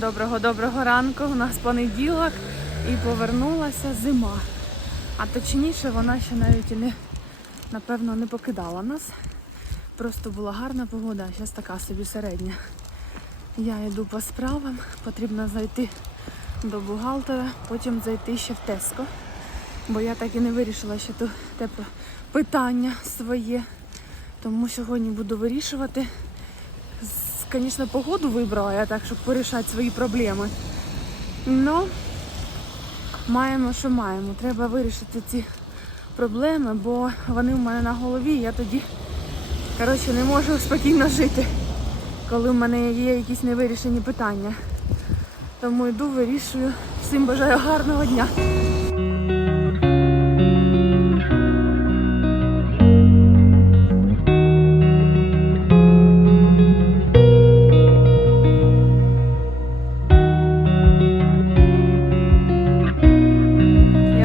Доброго-доброго ранку. У нас понеділок і повернулася зима. А точніше, вона ще навіть не, напевно, не покидала нас. Просто була гарна погода, а зараз така собі середня. Я йду по справам, потрібно зайти до бухгалтера, потім зайти ще в Теско. Бо я так і не вирішила ще те питання своє. Тому сьогодні буду вирішувати. Звісно, погоду вибрала я так, щоб порішати свої проблеми. Ну, маємо, що маємо. Треба вирішити ці проблеми, бо вони в мене на голові. Я тоді, коротше, не можу спокійно жити, коли в мене є якісь невирішені питання. Тому йду, вирішую. Всім бажаю гарного дня.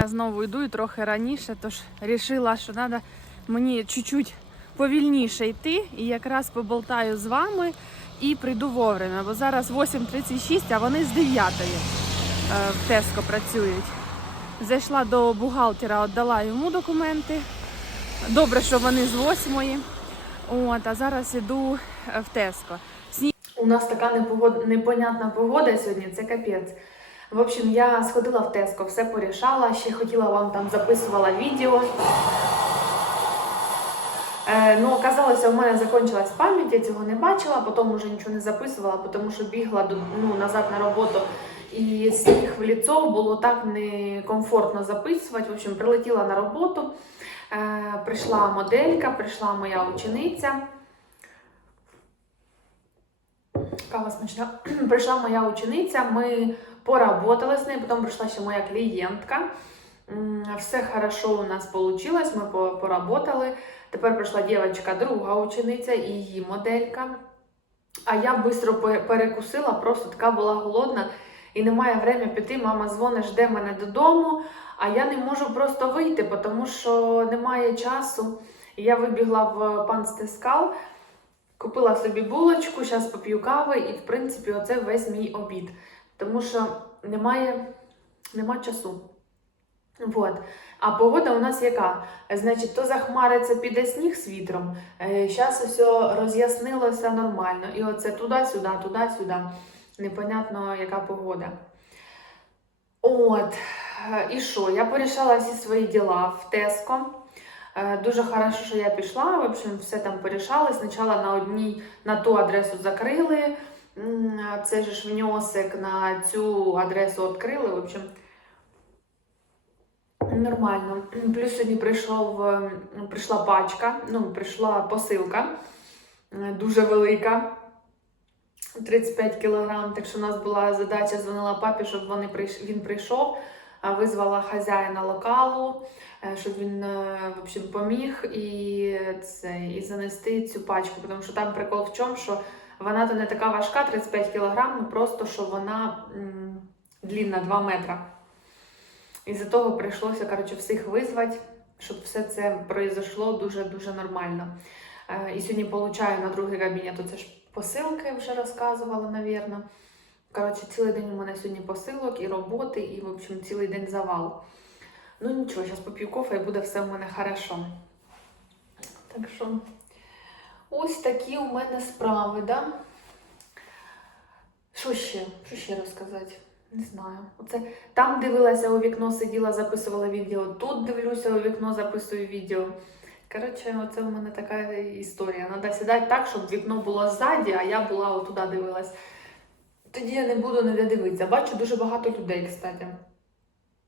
Я знову йду і трохи раніше, тож вирішила, що треба мені чуть-чуть повільніше йти і якраз поболтаю з вами і прийду вовремя, бо зараз 8.36, а вони з 9 е, в Теско працюють. Зайшла до бухгалтера, віддала йому документи. Добре, що вони з 8. От, а зараз іду е, в Теско. У нас така непонятна погода сьогодні, це капець. В общем, я сходила в Теско, все порішала, ще хотіла вам там записувала відео. Е, ну, оказалося, у мене закінчилась пам'ять, я цього не бачила, потім вже нічого не записувала, тому що бігла до, ну, назад на роботу і сніг в ліцо було так некомфортно записувати. В общем, прилетіла на роботу, е, прийшла моделька, прийшла моя учениця. Кава смачна. Прийшла моя учениця, ми поработали з нею, потім прийшла ще моя клієнтка. Все хорошо у нас вийшло, ми поработали. Тепер прийшла дівчинка, друга учениця і її моделька. А я швидко перекусила, просто така була голодна і немає время піти. Мама дзвонить, жде мене додому, а я не можу просто вийти, тому що немає часу. Я вибігла в пан Стескал, купила собі булочку, зараз поп'ю кави, і в принципі, оце весь мій обід. Тому що немає, нема часу. Вот. А погода у нас яка? Значить, то захмариться, піде сніг з вітром. Зараз все роз'яснилося нормально. І оце туди-сюди, туди-сюди. Непонятно, яка погода. От. І що? Я порішала всі свої діла в Теско. Е, Дуже хорошо, що я пішла. В общем, все там порішали. Спочатку на одній на ту адресу закрили. Це ж внесок на цю адресу відкрили. В общем, Нормально. Плюс сьогодні прийшов, е, прийшла пачка, ну, прийшла посилка е, дуже велика. 35 кілограм. Так що у нас була задача, дзвонила папі, щоб вони прийш... він прийшов, визвала хазяїна локалу, е, щоб він е, в общем, поміг і, це, і занести цю пачку. Тому що там прикол в чому, що вона то не така важка, 35 кілограм, ну просто що вона м, длінна 2 метра. Із-за того прийшлося коротше, всіх визвати, щоб все це пройшло дуже-дуже нормально. Е, І сьогодні получаю на другий кабінет, це ж посилки вже розказувала, навірно. Коротше, цілий день у мене сьогодні посилок і роботи, і, в общем, цілий день завал. Ну нічого, зараз поп'ю кофе і буде все в мене хорошо. Так що, ось такі у мене справи, да? Що ще? Що ще розказати? Не знаю. Оце там дивилася у вікно, сиділа, записувала відео. Тут дивлюся у вікно, записую відео. Коротше, оце в мене така історія. Треба сідати так, щоб вікно було ззаді, а я була отуди дивилась. Тоді я не буду ніде дивитися. Бачу дуже багато людей, кстати.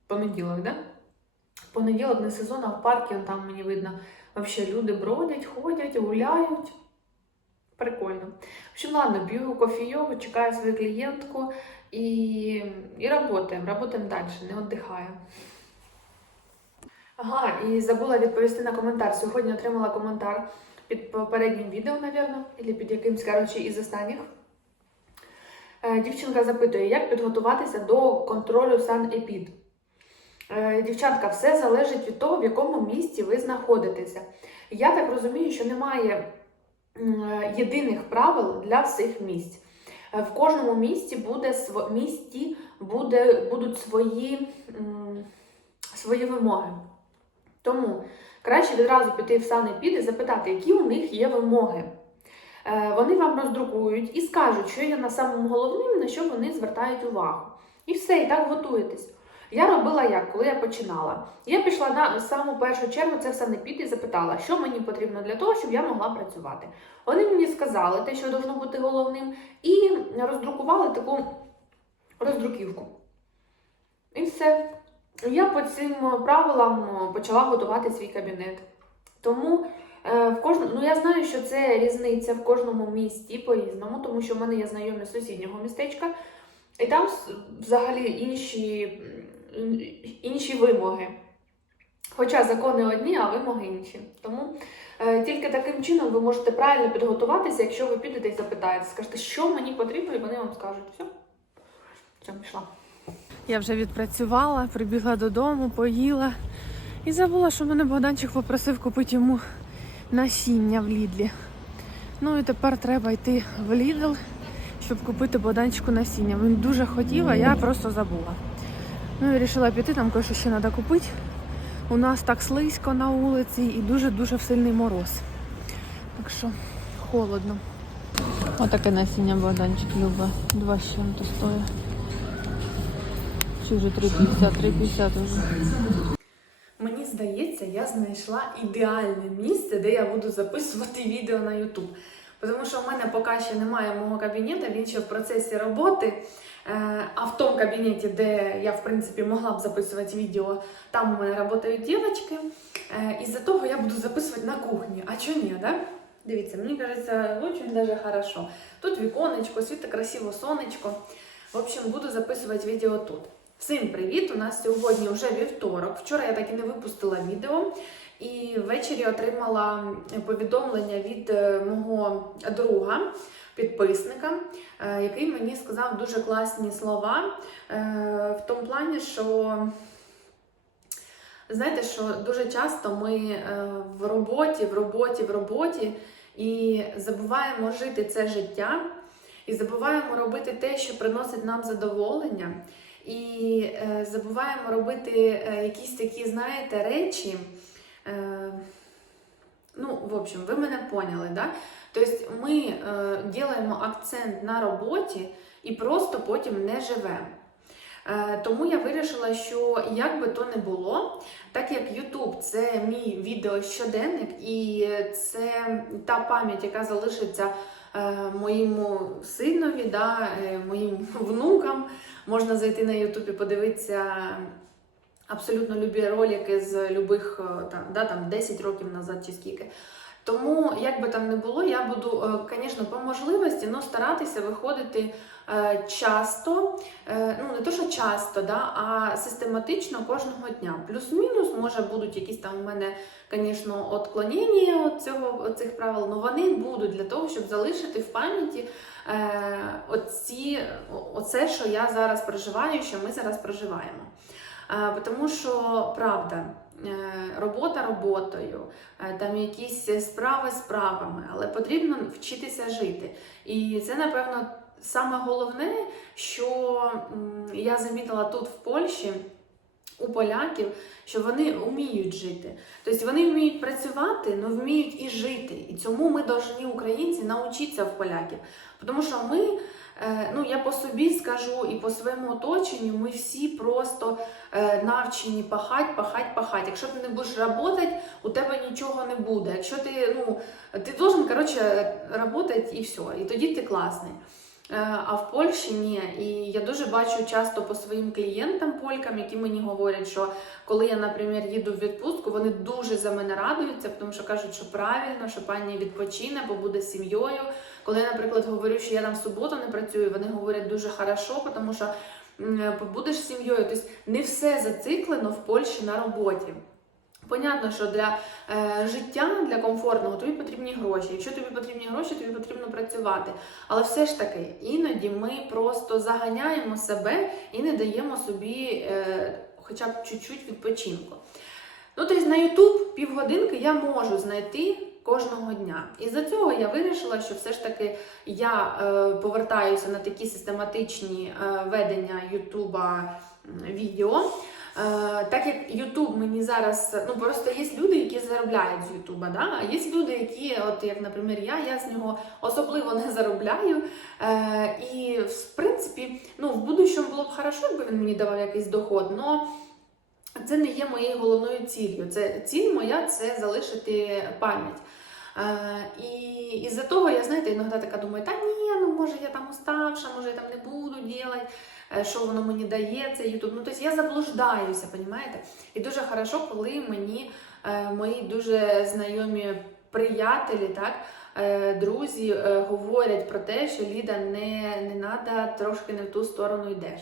Понеділок, да? Понеділок не сезон, а в парку там мені видно. Взагалі люди бродять, ходять, гуляють. Прикольно. В ладно, п'ю кофійок, чекаю свою клієнтку і, і работаем, работаем далі, не віддихаємо. Ага, і забула відповісти на коментар. Сьогодні отримала коментар під попереднім відео, напевно, або під якимсь, коротше, із останніх. Е, Дівчинка запитує, як підготуватися до контролю санепід. Е, Дівчатка, все залежить від того, в якому місті ви знаходитеся. Я так розумію, що немає єдиних правил для всіх місць. Е, В кожному місті буде місті буде, будуть свої, свої вимоги. Тому краще відразу піти в санепід і запитати, які у них є вимоги. Е, Вони вам роздрукують і скажуть, що є на самому головним, на що вони звертають увагу. І все, і так готуєтесь. Я робила як, коли я починала. Я пішла на саму першу чергу, це все не піти і запитала, що мені потрібно для того, щоб я могла працювати. Вони мені сказали те, що должно бути головним, і роздрукували таку роздруківку. І все. Я по цим правилам почала готувати свій кабінет. Тому е, в кожному, ну я знаю, що це різниця в кожному місті по-різному, тому що в мене є знайомі з сусіднього містечка, і там взагалі інші, інші вимоги. Хоча закони одні, а вимоги інші. Тому е, тільки таким чином ви можете правильно підготуватися, якщо ви підете і запитаєте, скажете, що мені потрібно, і вони вам скажуть. Все, все, пішла. Я вже відпрацювала, прибігла додому, поїла і забула, що мене Богданчик попросив купити йому насіння в Лідлі. Ну і тепер треба йти в Лідл, щоб купити Богданчику насіння. Він дуже хотів, а я просто забула. Ну і вирішила піти, там кое-що ще треба купити. У нас так слизько на вулиці і дуже-дуже сильний мороз. Так що холодно. Отаке насіння Богданчик любить. Два з чим-то стоїть. Чи вже 3,50, 3,50 вже. Мені здається, я знайшла ідеальне місце, де я буду записувати відео на YouTube. Тому що в мене поки ще немає мого кабінету, він ще в процесі роботи. Е, А в тому кабінеті, де я в принципі могла б записувати відео, там у мене працюють дівчатки. Е, Із-за того я буду записувати на кухні. А чого ні, да? Дивіться, мені кажеться, дуже даже хорошо. Тут віконечко, світе красиво сонечко. В общем, буду записувати відео тут. Всім привіт! У нас сьогодні вже вівторок. Вчора я так і не випустила відео. І ввечері отримала повідомлення від е, мого друга, підписника, е, який мені сказав дуже класні слова е, в тому плані, що знаєте, що дуже часто ми е, в роботі, в роботі, в роботі і забуваємо жити це життя, і забуваємо робити те, що приносить нам задоволення. І забуваємо робити якісь такі, знаєте, речі. Ну, в общем, ви мене поняли, да? Тобто ми е, робимо акцент на роботі і просто потім не живемо. Е, тому я вирішила, що як би то не було, так як YouTube це мій відеощоденник, і це та пам'ять, яка залишиться е, моєму синові, да, е, моїм внукам. Можна зайти на YouTube і подивитися абсолютно любі ролики з любих е, там, да, там 10 років назад чи скільки. Тому, як би там не було, я буду, звісно, по можливості ну, старатися виходити е, часто, е, ну не то, що часто, да, а систематично кожного дня. Плюс-мінус, може, будуть якісь там у мене, звісно, отклонення від цього от цих правил, але вони будуть для того, щоб залишити в пам'яті е, оці, оце, що я зараз проживаю, що ми зараз проживаємо. Е, Тому що правда, е, робота роботою, е, там якісь справи справами, але потрібно вчитися жити. І це, напевно, саме головне, що я замітила тут в Польщі. У поляків, що вони вміють жити. Тобто вони вміють працювати, але вміють і жити. І цьому ми повинні, українці, навчитися в поляків. Тому що ми, е, ну я по собі скажу і по своєму оточенню, ми всі просто е, навчені пахать, пахать, пахать. Якщо ти не будеш працювати, у тебе нічого не буде. Якщо ти, ну, ти должен, коротше, працювати і все. І тоді ти класний. Е, А в Польщі ні. І я дуже бачу часто по своїм клієнтам, полькам, які мені говорять, що коли я, наприклад, їду в відпустку, вони дуже за мене радуються, тому що кажуть, що правильно, що пані відпочине, побуде з сім'єю. Коли наприклад, говорю, що я там в суботу не працюю, вони говорять дуже хорошо, тому що побудеш з сім'єю. Тобто не все зациклено в Польщі на роботі. Понятно, що для е, життя, для комфортного тобі потрібні гроші. Якщо тобі потрібні гроші, тобі потрібно працювати. Але все ж таки, іноді ми просто заганяємо себе і не даємо собі е, хоча б чуть-чуть відпочинку. Ну, тобто на YouTube півгодинки я можу знайти кожного дня. І за цього я вирішила, що все ж таки я е, повертаюся на такі систематичні е, ведення Ютуба відео. Е, так як Ютуб мені зараз, ну просто є люди, які заробляють з Ютуба, да? а є люди, які, от як, наприклад, я, я з нього особливо не заробляю. Е, і в принципі, ну в будущому було б хорошо, якби він мені давав якийсь доход, але це не є моєю головною ціллю. Це ціль моя це залишити пам'ять. Е, і із-за того я, знаєте, іноді така думаю, та ні, ну може я там уставша, може я там не буду робити, що воно мені дає, це Ютуб. Ну, тобто я заблуждаюся, розумієте? І дуже хорошо, коли мені е, мої дуже знайомі приятелі, так, е, друзі е, говорять про те, що Ліда не, не треба, трошки не в ту сторону йдеш.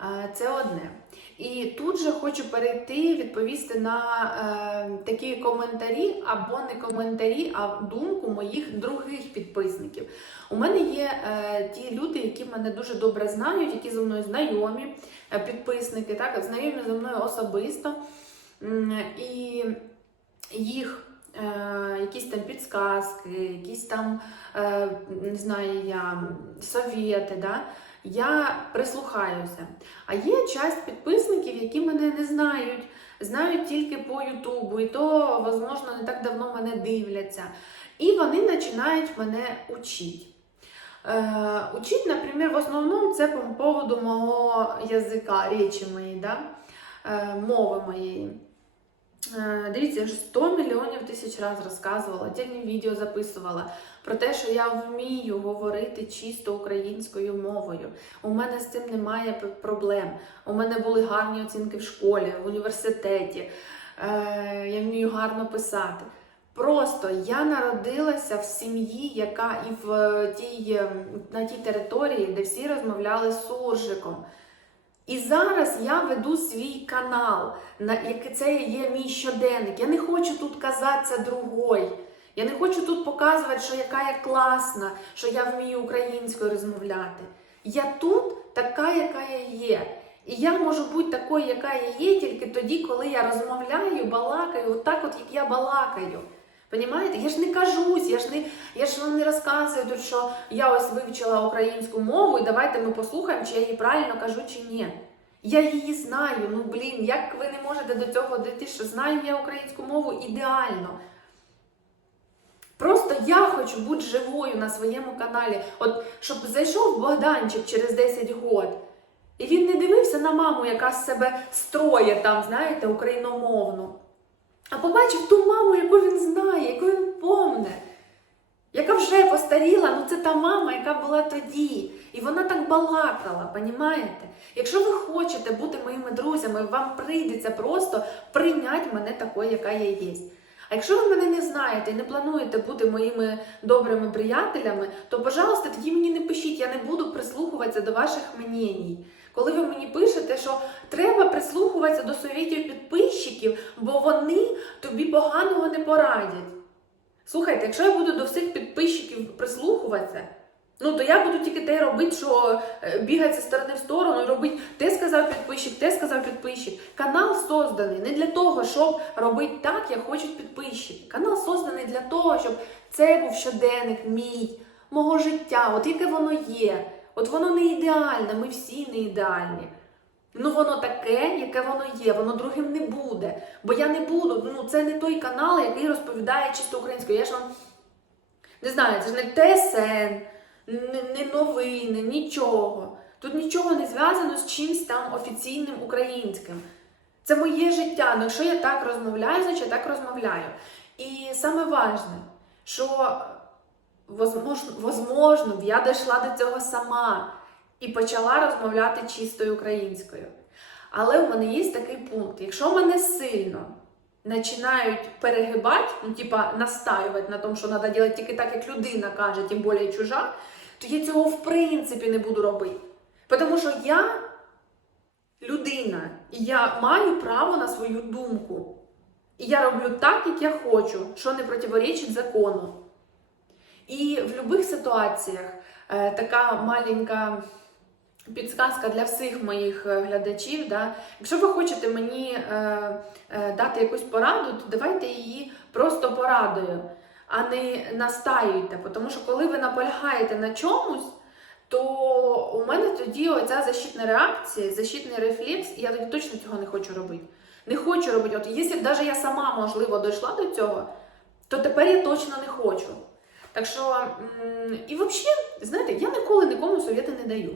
Е, Це одне. І тут же хочу перейти, відповісти на е, такі коментарі, або не коментарі, а думку моїх других підписників. У мене є е, ті люди, які мене дуже добре знають, які зі мною знайомі, е, підписники, так, знайомі зі мною особисто. І їх е, якісь там підсказки, якісь там, е, не знаю, я, совєти, да, я прислухаюся. А є часть підписників, які мене не знають, знають тільки по Ютубу, і то, можливо, не так давно мене дивляться. І вони починають мене учити. Е, учить, наприклад, в основному це по поводу мого язика, речі моєї, да? е, мови моєї. Е, Дивіться, я вже 100 мільйонів тисяч разів розказувала, отдельні відео записувала про те, що я вмію говорити чисто українською мовою. У мене з цим немає проблем. У мене були гарні оцінки в школі, в університеті. Е, Я вмію гарно писати. Просто я народилася в сім'ї, яка і в е, тій, на тій території, де всі розмовляли суржиком. І зараз я веду свій канал, на який це є мій щоденник. Я не хочу тут казатися другой. Я не хочу тут показувати, що яка я класна, що я вмію українською розмовляти. Я тут така, яка я є. І я можу бути такою, яка я є, тільки тоді, коли я розмовляю, балакаю, отак, от як я балакаю. Понімаєте? Я ж не кажусь, я ж не я ж вам не розказую, що я ось вивчила українську мову, і давайте ми послухаємо, чи я її правильно кажу, чи ні. Я її знаю. Ну блін, як ви не можете до цього дійти, що знаю я українську мову ідеально. Просто я хочу бути живою на своєму каналі. От щоб зайшов Богданчик через 10 років, і він не дивився на маму, яка з себе строє там, знаєте, україномовну. А побачив ту маму, яку він знає, яку він помне, яка вже постаріла, ну це та мама, яка була тоді. І вона так балакала, понімаєте? Якщо ви хочете бути моїми друзями, вам прийдеться просто прийняти мене такою, яка я є. А якщо ви мене не знаєте і не плануєте бути моїми добрими приятелями, то, пожалуйста, тоді мені не пишіть, я не буду прислухуватися до ваших мнєній. Коли ви мені пишете, що треба прислухуватися до совєтів підписчиків, бо вони тобі поганого не порадять. Слухайте, якщо я буду до всіх підписчиків прислухуватися, ну то я буду тільки те робити, що е, бігати зі сторони в сторону і робити те сказав підписчик, те сказав підписчик. Канал созданий не для того, щоб робити так, як хочуть підписчики. Канал созданий для того, щоб це був щоденник мій, мого життя, от яке воно є. От воно не ідеальне, ми всі не ідеальні. Ну воно таке, яке воно є, воно другим не буде. Бо я не буду, ну це не той канал, який розповідає чисто українською. Я ж вам не знаю, це ж не ТСН, не, не новини, нічого. Тут нічого не зв'язано з чимось там офіційним українським. Це моє життя. Ну, якщо я так розмовляю, значить я так розмовляю. І саме важне, що возможно, возможно, я дійшла до цього сама і почала розмовляти чистою українською. Але у мене є такий пункт: якщо мене сильно починають перегибати, ну, типа настаювати на тому, що треба робити тільки так, як людина каже, тим більше чужа, то я цього в принципі не буду робити. Тому що я людина, і я маю право на свою думку. І я роблю так, як я хочу, що не противоречить закону. І в будь-яких ситуаціях е, така маленька підсказка для всіх моїх е, глядачів. Да? Якщо ви хочете мені е, е, дати якусь пораду, то давайте її просто порадою, а не настаюйте. Тому що коли ви наполягаєте на чомусь, то у мене тоді оця защитна реакція, защитний рефлекс, і я тоді точно цього не хочу робити. Не хочу робити. От якщо навіть я сама, можливо, дійшла до цього, то тепер я точно не хочу. Так що, і взагалі, знаєте, я ніколи нікому совєти не даю.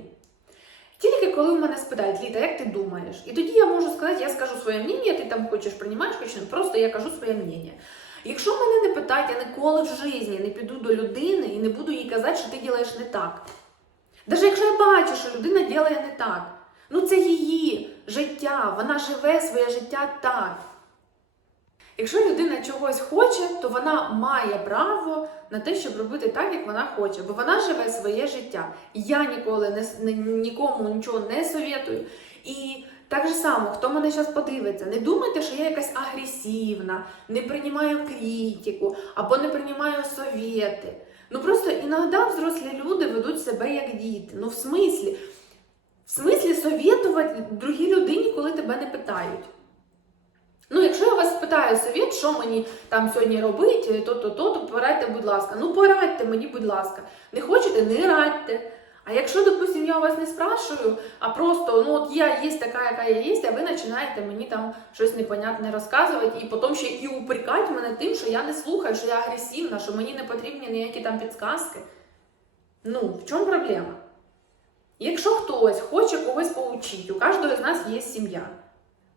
Тільки коли в мене спитають, Літа, як ти думаєш? І тоді я можу сказати, я скажу своє мнення, ти там хочеш приймаєш, хочеш, ні. просто я кажу своє мнення. Якщо мене не питають, я ніколи в житті не піду до людини і не буду їй казати, що ти робиш не так. Навіть якщо я бачу, що людина робить не так, ну це її життя, вона живе своє життя так. Якщо людина чогось хоче, то вона має право на те, щоб робити так, як вона хоче, бо вона живе своє життя. Я ніколи не, нікому нічого не совєтую. І так же само, хто мене зараз подивиться, не думайте, що я якась агресивна, не приймаю критику або не приймаю совєти. Ну просто іноді взрослі люди ведуть себе як діти. Ну в смислі, в смислі совєтувати другій людині, коли тебе не питають. Ну, якщо я вас спитаю совет, що мені там сьогодні робити, то-то, то, то порадьте, будь ласка. Ну, порадьте мені, будь ласка. Не хочете, не радьте. А якщо, допустим, я у вас не спрашую, а просто, ну от я є така, яка я є, а ви починаєте мені там щось непонятне розказувати, і потім ще і упрекати мене тим, що я не слухаю, що я агресивна, що мені не потрібні ніякі там підсказки. Ну, в чому проблема? Якщо хтось хоче когось поучити, у кожного з нас є сім'я.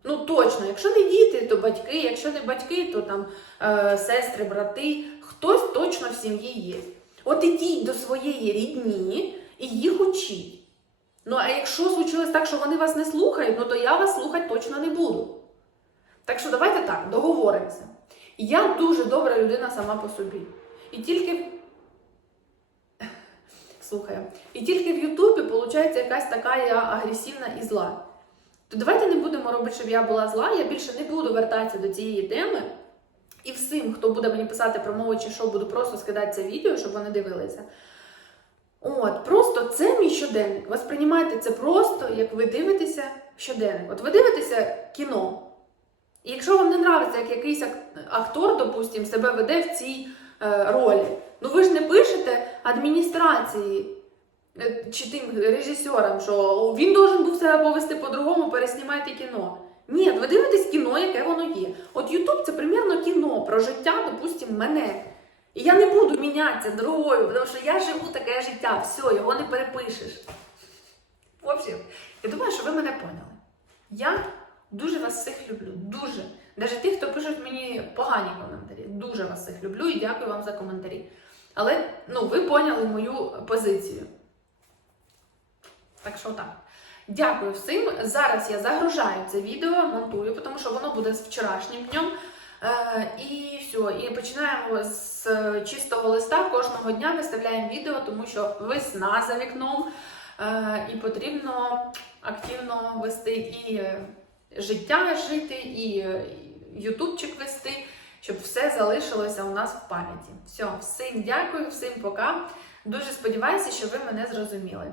Ну точно, якщо не діти, то батьки, якщо не батьки, то там е, сестри, брати, хтось точно в сім'ї є. От ідіть до своєї рідні і їх учіть. Ну а якщо случилось так, що вони вас не слухають, ну то я вас слухати точно не буду. Так що давайте так, договоримося. Я дуже добра людина сама по собі. І тільки. Слухаю. І тільки в Ютубі виходить якась така я агресивна і зла. То давайте не будемо робити, щоб я була зла, я більше не буду вертатися до цієї теми. І всім, хто буде мені писати про мову чи що, буду просто скидати це відео, щоб вони дивилися. От, просто це мій щоденник. Восприймайте це просто, як ви дивитеся щоденник. От ви дивитеся кіно. І якщо вам не подобається, як якийсь актор, допустим, себе веде в цій е, ролі, ну ви ж не пишете адміністрації чи тим режисерам, що він должен був себе повести по-другому, переснімайте кіно. Ні, ви дивитесь кіно, яке воно є. От Ютуб це примірно кіно про життя, допустим, мене. І я не буду мінятися другою, тому що я живу таке життя, все, його не перепишеш. В общем, я думаю, що ви мене поняли. Я дуже вас всіх люблю, дуже. Навіть тих, хто пишуть мені погані коментарі. Дуже вас всіх люблю і дякую вам за коментарі. Але ну, ви поняли мою позицію. Так що так. Дякую всім. Зараз я загружаю це відео, монтую, тому що воно буде з вчорашнім днем. Е, і все, і починаємо з е, чистого листа. Кожного дня виставляємо відео, тому що весна за вікном, е, і потрібно активно вести і життя жити, і ютубчик вести, щоб все залишилося у нас в пам'яті. Все, всім дякую, всім пока. Дуже сподіваюся, що ви мене зрозуміли.